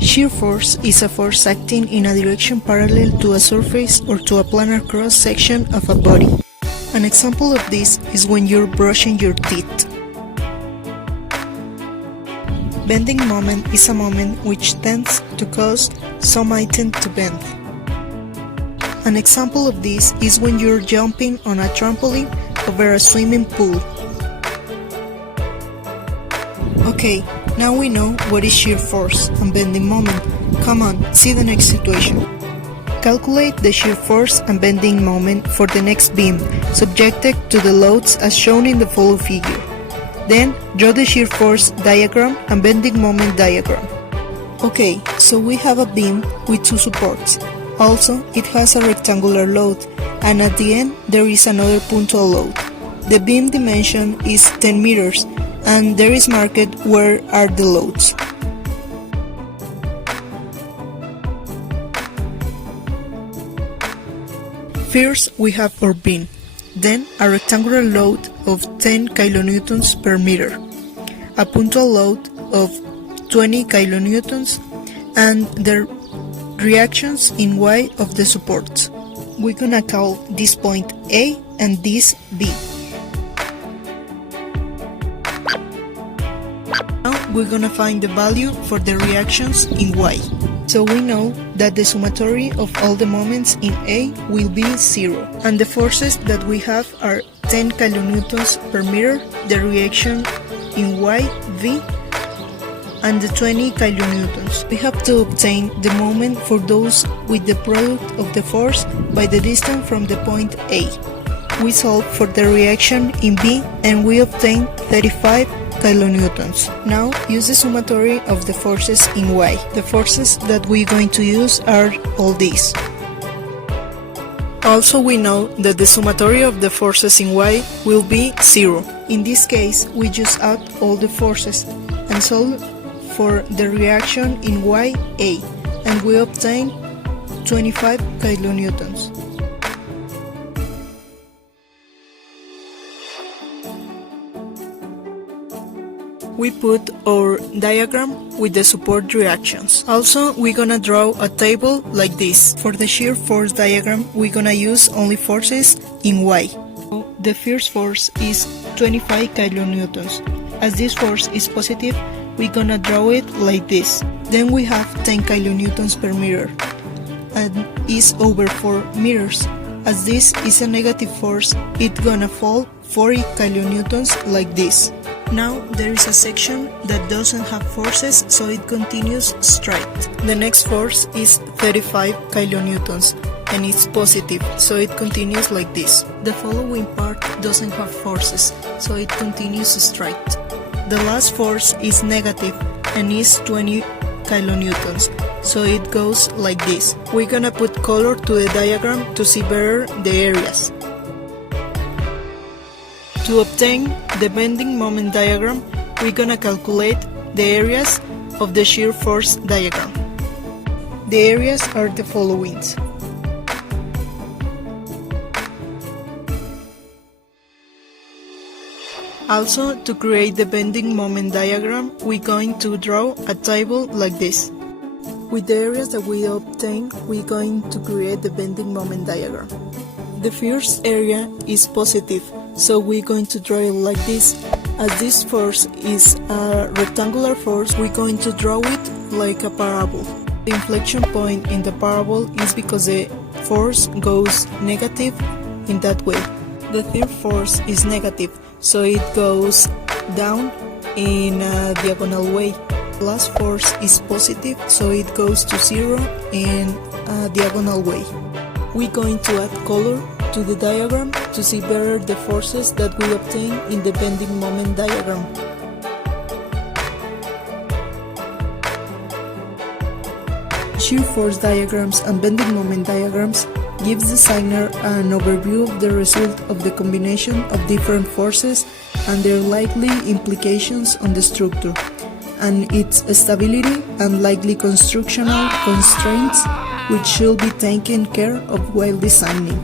Shear force is a force acting in a direction parallel to a surface or to a planar cross-section of a body. An example of this is when you're brushing your teeth. Bending moment is a moment which tends to cause some item to bend. An example of this is when you're jumping on a trampoline over a swimming pool. Okay, now we know what is shear force and bending moment. Come on, see the next situation. Calculate the shear force and bending moment for the next beam, subjected to the loads as shown in the following figure. Then, draw the shear force diagram and bending moment diagram. Okay, so we have a beam with two supports. Also, it has a rectangular load, and at the end there is another punctual load. The beam dimension is 10 meters, and there is marked where are the loads. First, we have our beam, then a rectangular load of 10 kilonewtons per meter, a punctual load of 20 kilonewtons, and the reactions in Y of the supports. We're gonna call this point A and this B. Now we're gonna find the value for the reactions in Y. So we know that the summatory of all the moments in A will be 0, and the forces that we have are 10 kilonewtons per meter, the reaction in Y, V, and the 20 kilonewtons. We have to obtain the moment for those with the product of the force by the distance from the point A. We solve for the reaction in B and we obtain 35 kilonewtons. Now use the summatory of the forces in Y. The forces that we're going to use are all these. Also we know that the summatory of the forces in Y will be 0. In this case we just add all the forces and solve for the reaction in YA, and we obtain 25 kilonewtons. We put our diagram with the support reactions. Also, we're gonna draw a table like this. For the shear force diagram, we're gonna use only forces in Y. The first force is 25 kilonewtons. As this force is positive, we're gonna draw it like this. Then we have 10 kilonewtons per meter and is over 4 meters. As this is a negative force, it's gonna fall 40 kilonewtons like this. Now there is a section that doesn't have forces, so it continues straight. The next force is 35 kilonewtons and it's positive, so it continues like this. The following part doesn't have forces, so it continues straight. The last force is negative and is 20 kilonewtons, so it goes like this. We're gonna put color to the diagram to see better the areas. To obtain the bending moment diagram, we're gonna calculate the areas of the shear force diagram. The areas are the following. Also, to create the bending moment diagram, we're going to draw a table like this. With the areas that we obtain, we're going to create the bending moment diagram. The first area is positive, so we're going to draw it like this. As this force is a rectangular force, we're going to draw it like a parable. The inflection point in the parable is because the force goes negative in that way. The third force is negative, so it goes down in a diagonal way. The last force is positive, so it goes to 0 in a diagonal way. We're going to add color to the diagram to see better the forces that we obtain in the bending moment diagram. Shear force diagrams and bending moment diagrams gives the designer an overview of the result of the combination of different forces and their likely implications on the structure, and its stability and likely constructional constraints which should be taken care of while designing.